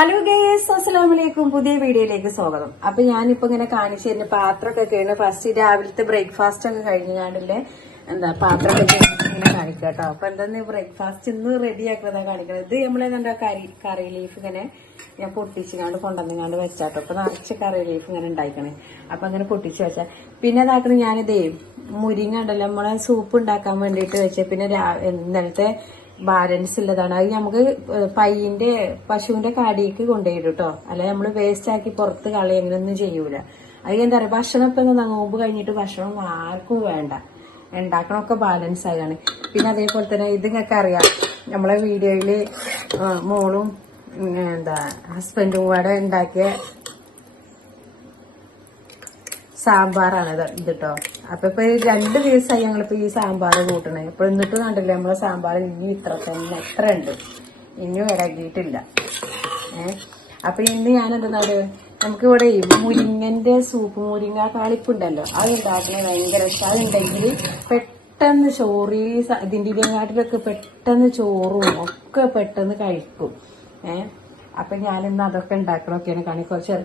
Hello guys, അസ്സലാമലൈക്കും. പുതിയ വീഡിയോയിലേക്ക് സ്വാഗതം. അപ്പൊ ഞാനിപ്പോ ഇങ്ങനെ കാണിച്ചു തരുന്ന പാത്രമൊക്കെ കഴിഞ്ഞ ഫസ്റ്റ് രാവിലത്തെ ബ്രേക്ക്ഫാസ്റ്റ് ഒക്കെ കഴിഞ്ഞാണ്ടില്ലേ പാത്രമൊക്കെ ഇങ്ങനെ കാണിക്കുക കേട്ടോ. അപ്പൊ എന്താ ബ്രേക്ക്ഫാസ്റ്റ് ഇന്ന് റെഡിയാക്കുന്നതാ കാണിക്കുന്നത്. ഇത് നമ്മളെന്താ കറി ലീഫ് ഇങ്ങനെ ഞാൻ പൊട്ടിച്ചുകാണ്ട് കൊണ്ടുവന്നുകാണ്ട് വെച്ചാട്ടോ. അപ്പൊ നിറച്ച് കറി ലീഫ് ഇങ്ങനെ ഉണ്ടായിക്കണേ. അപ്പൊ അങ്ങനെ പൊട്ടിച്ച് വെച്ചാ പിന്നെ അതാക്കണ ഞാനിതേ മുരിങ്ങ ഉണ്ടല്ലോ നമ്മളെ സൂപ്പ് ഉണ്ടാക്കാൻ വേണ്ടിയിട്ട് വെച്ച. പിന്നെ ഇന്നലത്തെ ബാലൻസ് ഉള്ളതാണ്. അത് നമുക്ക് പശുവിന്റെ കാടിക്ക് കൊണ്ടുപോയിടും കേട്ടോ. അല്ലെ നമ്മള് വേസ്റ്റ് ആക്കി പുറത്ത് കളയങ്ങനൊന്നും ചെയ്യൂല. അത് എന്താ പറയാ, ഭക്ഷണം ഇപ്പൊ നോമ്പ് കഴിഞ്ഞിട്ട് ഭക്ഷണം ആർക്കും വേണ്ട, ഉണ്ടാക്കണമൊക്കെ ബാലൻസ് ആയാണ്. പിന്നെ അതേപോലെ തന്നെ ഇത് നിങ്ങൾക്ക് അറിയാം, നമ്മളെ വീഡിയോയില് മോളും ഹസ്ബൻഡും കൂടെ ഉണ്ടാക്കിയ സാമ്പാറാണ് ഇത് കേട്ടോ. അപ്പൊ ഇപ്പൊ 2 ദിവസമായി ഞങ്ങളിപ്പോ ഈ സാമ്പാർ കൂട്ടണേ. ഇപ്പൊ എന്നിട്ട് കണ്ടില്ലേ നമ്മളെ സാമ്പാർ ഇനി ഇത്ര ഉണ്ട്, ഇനിയും ഇറങ്ങിയിട്ടില്ല. അപ്പൊ ഇന്ന് ഞാൻ എന്തെന്നാല് നമുക്കിവിടെ മുരിങ്ങന്റെ സൂപ്പ്, മുരിങ്ങ താളിപ്പുണ്ടല്ലോ, അത് ഉണ്ടാക്കണേ ഭയങ്കര ഇഷ്ടം. അതുണ്ടെങ്കിൽ പെട്ടെന്ന് ചോറ് ഇതിന്റെ നാട്ടിലൊക്കെ പെട്ടെന്ന് ചോറും ഒക്കെ പെട്ടെന്ന് കഴിക്കും. അപ്പൊ ഞാനിന്ന് അതൊക്കെ ഉണ്ടാക്കണൊക്കെയാണ് കാണി. കുറച്ച്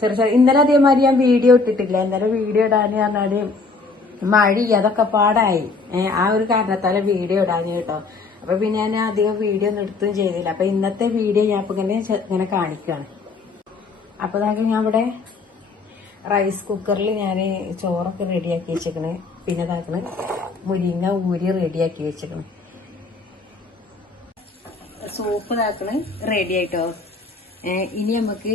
ചെറിയ ഇന്നലെ അതേമാതിരി ഞാൻ വീഡിയോ ഇട്ടിട്ടില്ല. ഇന്നലെ വീഡിയോ ഇടാന് പറഞ്ഞാല് മഴ അതൊക്കെ പാടായി. ആ ഒരു കാരണത്താല വീഡിയോ ഇടാന് കേട്ടോ. അപ്പൊ പിന്നെ ഞാൻ അധികം വീഡിയോ ഒന്നും എടുത്തും ചെയ്തില്ല. അപ്പൊ ഇന്നത്തെ വീഡിയോ ഞാൻ ഇപ്പൊ ഇങ്ങനെ കാണിക്കുകയാണ്. അപ്പൊ ഞാൻ ഇവിടെ റൈസ് കുക്കറിൽ ഞാൻ ചോറൊക്കെ റെഡിയാക്കി വെച്ചേക്കണ്. പിന്നെ ഇതാക്കണ് മുരിങ്ങ ഊരി റെഡിയാക്കി വെച്ചേക്കണ്. സൂപ്പ് ഇതാക്കണ് റെഡി ആയിട്ടോ. ഇനി നമുക്ക്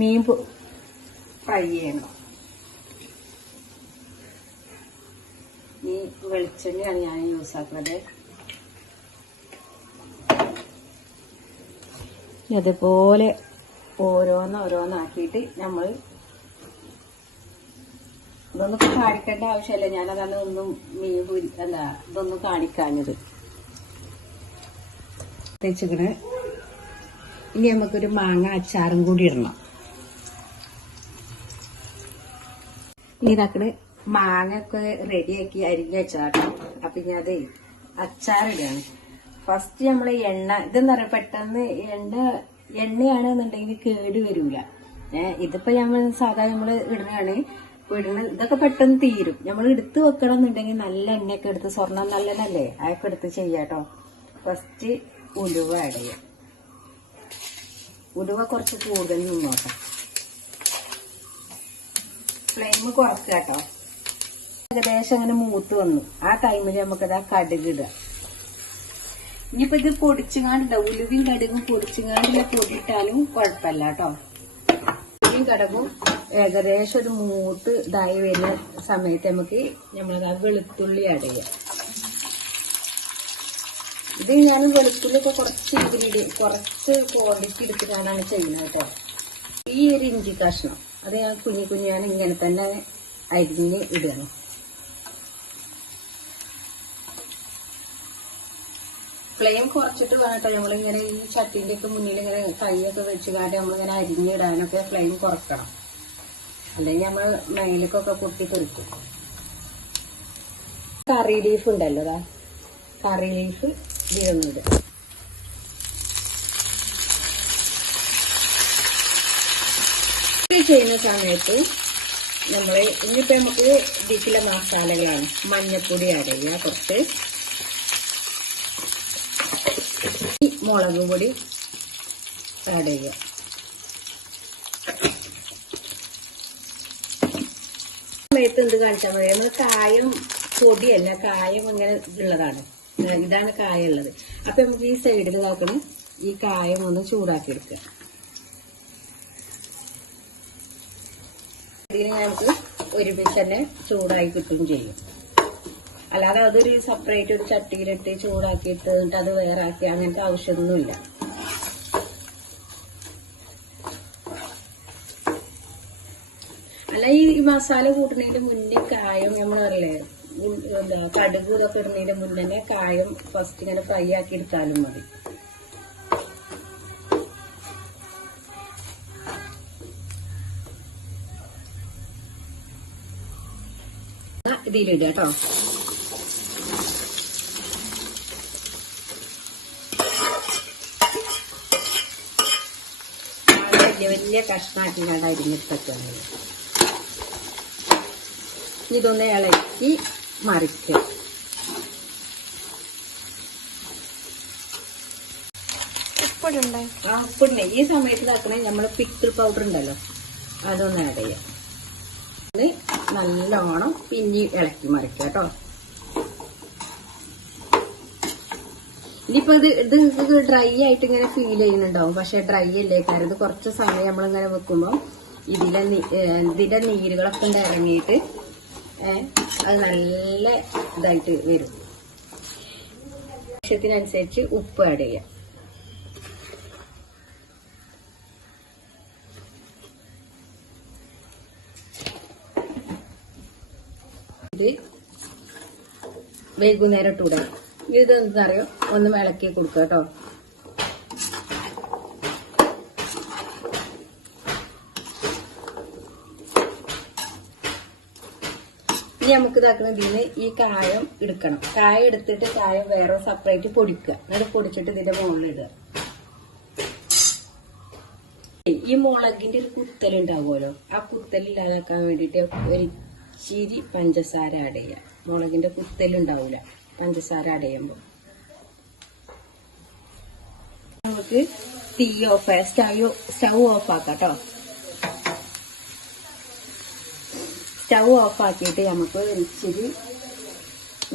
മീൻ ഫ്രൈ ചെയ്യണം. ഈ വെളിച്ചെണ്ണയാണ് ഞാൻ യൂസ് ആക്കുന്നത്. അതുപോലെ ഓരോന്നാക്കിയിട്ട് നമ്മൾ ഇതൊന്നും കാണിക്കേണ്ട ആവശ്യമില്ല. ഞാനതാണ് ഒന്നും ഇതൊന്നും കാണിക്കാഞ്ഞത് വെച്ചിക്കണ്. ഇനി നമുക്കൊരു മാങ്ങ അച്ചാറും കൂടി ഇടണം. ഇനി ഇതാക്കണ് മാങ്ങ ഒക്കെ റെഡിയാക്കി അരിഞ്ഞ് വെച്ചതാട്ടോ. അപ്പൊ ഇനി അത് അച്ചാറിടാണ്. ഫസ്റ്റ് നമ്മള് ഇതെന്താ പറയാ, പെട്ടെന്ന് എണ്ണയാണെന്നുണ്ടെങ്കിൽ കേട് വരൂല. ഇതിപ്പോ സാധാരണ നമ്മള് ഇടുന്നതാണ്. ഇതൊക്കെ പെട്ടെന്ന് തീരും. നമ്മൾ എടുത്ത് വെക്കണം എന്നുണ്ടെങ്കിൽ നല്ല എണ്ണയൊക്കെ എടുത്ത്, സ്വർണ്ണം നല്ലതല്ലേ, അതൊക്കെ എടുത്ത് ചെയ്യാട്ടോ. ഫസ്റ്റ് ഉലുവ ആഡ് ചെയ്യാം. ഉലുവ കുറച്ച് കൂടുതൽ നിന്നോട്ടെ. ഫ്ലെയിം കുറക്കുക കേട്ടോ. ഏകദേശം അങ്ങനെ മൂത്ത് വന്നു. ആ ടൈമിൽ നമുക്കത് കടുക് ഇടുക. ഇനിയിപ്പോ ഇത് പൊടിച്ചുകാണ്ട് ഉലുവയും കടുകും പൊടിച്ചുകാണ്ടില്ല പൊടിയിട്ടാലും കുഴപ്പമില്ല കേട്ടോ. ഉലുവയും കടുകും ഏകദേശം ഒരു മൂത്ത് ഇതായി വരുന്ന സമയത്ത് നമുക്ക് നമ്മളത് വെളുത്തുള്ളി ആഡ് ചെയ്യാം. ഇത് ഞാൻ വെളുത്തുള്ളി ഒക്കെ കുറച്ച് ക്വാണ്ടിറ്റി എടുത്തിട്ടാണ് ചെയ്യുന്നത് കേട്ടോ. ഈ ഒരു ഇഞ്ചി കഷ്ണം അത് ഞാൻ കുഞ്ഞാണ് ഇങ്ങനെ തന്നെ അരിഞ്ഞ് ഇടണം. ഫ്ലെയിം കുറച്ചിട്ട് വേണം കേട്ടോ. നമ്മളിങ്ങനെ ഈ ചട്ടിന്റെ ഒക്കെ മുന്നിൽ ഇങ്ങനെ കൈയൊക്കെ വെച്ചുകാണ്ട് നമ്മളിങ്ങനെ അരിഞ്ഞിടാനൊക്കെ ഫ്ലെയിം കുറക്കണം. അല്ലെങ്കിൽ നമ്മൾ മേലേക്കൊക്കെ പൊട്ടി തെറിക്കും. കറി ലീഫ് ഉണ്ടല്ലോ, കറി ലീഫ് ഇടുന്നത്. ചെയ്യുന്ന സമയത്ത് ഇനിയിപ്പോ നമുക്ക് ഇതിലെ മസാലകളാണ്. മഞ്ഞപ്പൊടി ആഡ് ചെയ്യുക, കുറച്ച് മുളക് പൊടി ആഡ് ചെയ്യുക. സമയത്ത് എന്ത് കാണിച്ചാൽ മതി, നമ്മൾ കായം പൊടിയല്ല, കായം അങ്ങനെ ഉള്ളതാണ്. ഇതാണ് കായം ഉള്ളത്. അപ്പൊ നമുക്ക് ഈ സൈഡിൽ നോക്കണം, ഈ കായം ഒന്ന് ചൂടാക്കി എടുക്കുക. ഇതിന് നമുക്ക് ഒരുമിച്ച് തന്നെ ചൂടായി കിട്ടുകയും ചെയ്യും. അല്ലാതെ അതൊരു സെപ്പറേറ്റ് ഒരു ചട്ടിയിലിട്ട് ചൂടാക്കിയിട്ട് എന്നിട്ട് അത് വേറെ ആക്കി അങ്ങനത്തെ ആവശ്യമൊന്നുമില്ല. അല്ല, ഈ മസാല കൂട്ടുന്നതിന്റെ മുന്നേ കായം നമ്മൾ അറിയില്ലേ, കടുക് ഇതൊക്കെ ഇടുന്നതിന്റെ മുന്നേ തന്നെ കായം ഫസ്റ്റ് ഇങ്ങനെ ഫ്രൈ ആക്കി എടുത്താലും മതി. ഇതിലിടുക കേട്ടോ. വലിയ വലിയ കഷ്ണാക്കി കണ്ട അരിഞ്ഞിട്ടൊക്കെയാണ്. ഇതൊന്ന് ഇളക്കി മറിക്കുക. ഉപ്പുണ്ട്. ഈ സമയത്ത് ഇതാക്കണേ നമ്മൾ പിക്കിൾ പൗഡർ ഉണ്ടല്ലോ, അതൊന്ന് ആഡ് ചെയ്യാം. അത് നല്ലോണം പിന്നെ ഇളക്കി മറിക്കുക കേട്ടോ. ഇനിയിപ്പോ ഇത് ഡ്രൈ ആയിട്ട് ഇങ്ങനെ ഫീൽ ചെയ്യുന്നുണ്ടാവും, പക്ഷെ ഡ്രൈ അല്ലേ. കാരണം ഇത് കുറച്ച് സമയം നമ്മളിങ്ങനെ വെക്കുമ്പോൾ ഇതിന്റെ നീരുകളൊക്കെ ഉണ്ട് ഇറങ്ങിയിട്ട് അത് നല്ല ഇതായിട്ട് വരും. ആവശ്യത്തിനനുസരിച്ച് ഉപ്പ് ആഡ് ചെയ്യാം. ഇത് വൈകുന്നേരം ഇട്ടൂടാ. ഇത് എന്താറിയോ, ഒന്ന് ഇളക്കി കൊടുക്കുക കേട്ടോ. ഇനി നമുക്ക് ഇതാക്കുന്ന ഇതിന് ഈ കായം എടുക്കണം. കായം എടുത്തിട്ട് കായം വേറെ സെപ്പറേറ്റ് പൊടിക്കുക. എന്നിട്ട് പൊടിച്ചിട്ട് ഇതിന്റെ മുകളിലിടുക. ഈ മുളകിന്റെ ഒരു കുത്തലുണ്ടാവുമല്ലോ, ആ കുത്തലില്ലാതാക്കാൻ വേണ്ടിയിട്ട് ഒരു ഇച്ചിരി പഞ്ചസാര ആഡ് ചെയ്യാം. മുളകിന്റെ കുത്തലുണ്ടാവില്ല പഞ്ചസാര ആഡ് ചെയ്യുമ്പോൾ. നമുക്ക് തീ ഓഫ് സ്റ്റൗ ഓഫ് ആക്കാം കേട്ടോ. സ്റ്റൗ ഓഫ് ആക്കിയിട്ട് നമുക്ക് ഇച്ചിരി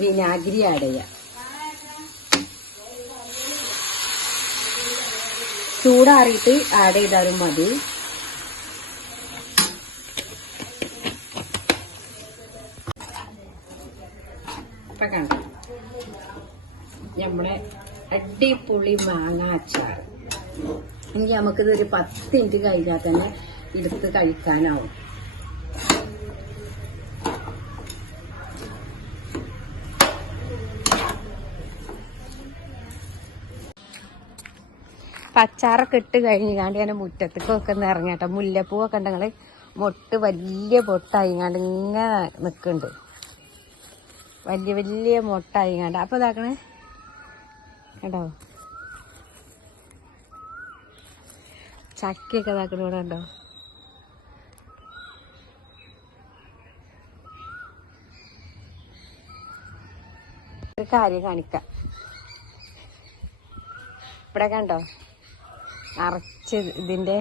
വിനാഗിരി ആഡ് ചെയ്യാം. ചൂടാറിയിട്ട് ആഡ് ചെയ്താലും മതി. ഇപ്പൊ കണ്ടോ നമ്മളെ അടിപൊളി മാങ്ങ അച്ചാർ. ഇനി നമുക്കിതൊരു 10 മിനിറ്റ് കഴിഞ്ഞാൽ തന്നെ എടുത്ത് കഴിക്കാനാവും. അച്ചാറൊക്കെ ഇട്ട് കഴിഞ്ഞാണ്ട് ഞാൻ മുറ്റത്തേക്കൊക്കെ ഒന്ന് ഇറങ്ങിയാട്ടോ. മുല്ലപ്പൂവൊക്കെ ഉണ്ട്, ഞങ്ങള് മൊട്ട് വലിയ പൊട്ടായിങ്ങാണ്ട് ഇങ്ങനെ നിൽക്കുന്നുണ്ട്. വലിയ വലിയ മൊട്ടായിങ്ങാണ്ട്. അപ്പൊ ഇതാക്കണേ കേട്ടോ, ചക്കയൊക്കെ ഇതാക്കണ ഇവിടെ ഉണ്ടോ. ഒരു കാര്യം കാണിക്കാം. ഇവിടെ കണ്ടോ നിറച്ച് ഇതിന്റെ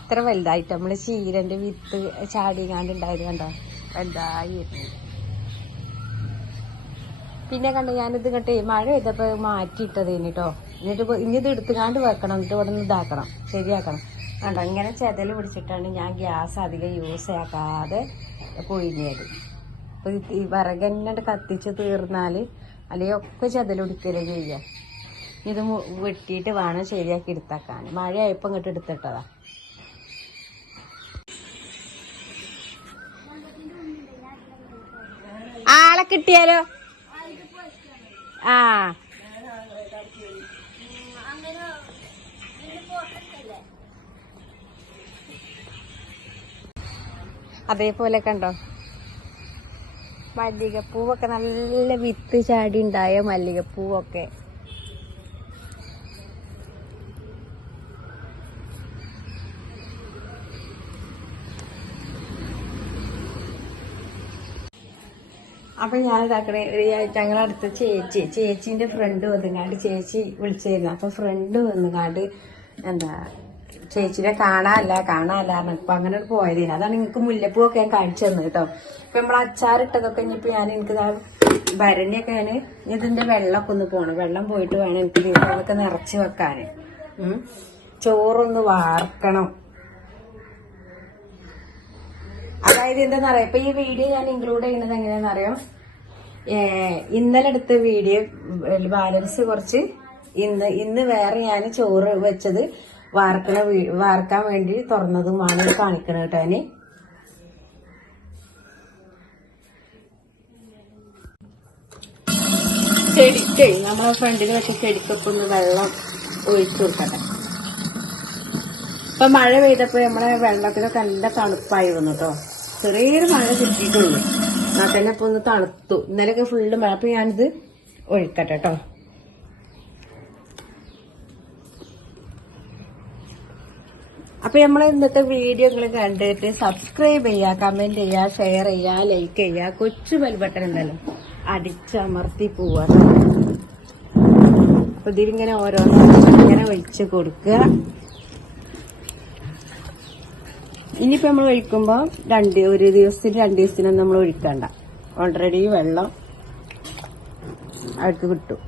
ഇത്ര വലുതായിട്ട് നമ്മള് ചീരന്റെ വിത്ത് ചാടിങ്ങാണ്ടുണ്ടായത് കണ്ടോ, വലുതായി. പിന്നെ കണ്ടോ ഞാനിത് കണ്ടേ മഴ പെയ്തപ്പോ മാറ്റിയിട്ടതേന് കേട്ടോ. ഇനി ഇത് എടുത്തുകാണ്ട് വെക്കണം, എന്നിട്ട് ഇവിടെ നിന്ന് ഇതാക്കണം, ശരിയാക്കണം. കണ്ടോ ഇങ്ങനെ ചെതല് പിടിച്ചിട്ടാണ് ഞാൻ ഗ്യാസ് അധികം യൂസ് ആക്കാതെ പൊഴിഞ്ഞത്. അപ്പൊ ഈ വിറകന്നെ കത്തിച്ച് തീർന്നാല് അല്ലെങ്കിൽ ഒക്കെ ചെതലൊടിക്കലേ ചെയ്യാം. ഇത് വെട്ടിയിട്ട് വേണം ശരിയാക്കി എടുത്താക്കാൻ. മഴയായപ്പോ ഇങ്ങോട്ട് എടുത്തിട്ടതാ. ആളെ കിട്ടിയാലോ? ആ അതേപോലെ കണ്ടോ മല്ലികപ്പൂവൊക്കെ നല്ല വിത്ത് ചാടി ഉണ്ടായ മല്ലികപ്പൂവൊക്കെ. അപ്പൊ ഞാനിതാക്കണേ ഞങ്ങളടുത്ത് ചേച്ചീന്റെ ഫ്രണ്ട് വന്നുകാണ്ട് ചേച്ചി വിളിച്ചിരുന്നു. അപ്പൊ ഫ്രണ്ട് വന്നുകാണ്ട് എന്താ ചേച്ചിനെ കാണാനല്ല ഇപ്പൊ അങ്ങനെ പോയതിന്. അതാണ് നിങ്ങൾക്ക് മുല്ലപ്പൂവൊക്കെ ഞാൻ കാണിച്ചു തന്നത് കേട്ടോ. ഇപ്പൊ നമ്മളെ അച്ചാറിട്ടതൊക്കെ ഇനിയിപ്പോ എനിക്ക് ഭരണിയൊക്കെ ഇതിന്റെ വെള്ളമൊക്കെ ഒന്ന് പോണം. വെള്ളം പോയിട്ട് വേണം എനിക്ക് ദിവസങ്ങളൊക്കെ നിറച്ച് വെക്കാന്. ചോറൊന്ന് വാർക്കണം. അതായത് എന്താണെന്നറിയാം, ഇപ്പൊ ഈ വീഡിയോ ഞാൻ ഇൻക്ലൂഡ് ചെയ്യുന്നത് എങ്ങനെയാണെന്നറിയാം, ഇന്നലെ എടുത്ത വീഡിയോ ബാലൻസ് കുറച്ച് ഇന്ന് വേറെ ഞാൻ ചോറ് വെച്ചത് വാർക്കാൻ വേണ്ടി തുറന്നതുമാണ് കാണിക്കണ കേട്ടോ. ഞാന് ചെടിക്ക് നമ്മളെ ഫ്രണ്ടിൽ വെച്ച ചെടിക്കൊക്കെ ഒന്ന് വെള്ളം ഒഴിച്ചു കൊടുക്കട്ടെ. ഇപ്പൊ മഴ പെയ്തപ്പോ നമ്മളെ വെള്ളത്തിനൊക്കെ നല്ല തണുപ്പായി വന്നു കേട്ടോ. ചെറിയൊരു മഴ കിട്ടിയിട്ടുള്ളൂ, എന്നാൽ തന്നെ ഇപ്പൊ ഒന്ന് തണുത്തു. ഇന്നലെയൊക്കെ ഫുള്ള് മഴ. അപ്പൊ ഞാനിത് ഒഴിക്കട്ടെ കേട്ടോ. അപ്പൊ നമ്മൾ ഇന്നത്തെ വീഡിയോ നിങ്ങൾ കണ്ടിട്ട് സബ്സ്ക്രൈബ് ചെയ്യുക, കമന്റ് ചെയ്യുക, ഷെയർ ചെയ്യുക, ലൈക്ക് ചെയ്യുക, കൊച്ചു ബെൽ ബട്ടൺ ഉണ്ടല്ലോ അടിച്ചമർത്തി പോവാ. അപ്പൊ ഇതിലിങ്ങനെ ഓരോന്നിങ്ങനെ ഒഴിച്ച് കൊടുക്കുക. ഇനിയിപ്പോ നമ്മൾ ഒഴിക്കുമ്പോ ഒരു ദിവസത്തിന് 2 ദിവസത്തിനൊന്നും നമ്മൾ ഒഴിക്കണ്ട. ഓൾറെഡി വെള്ളം അവർക്ക് കിട്ടും.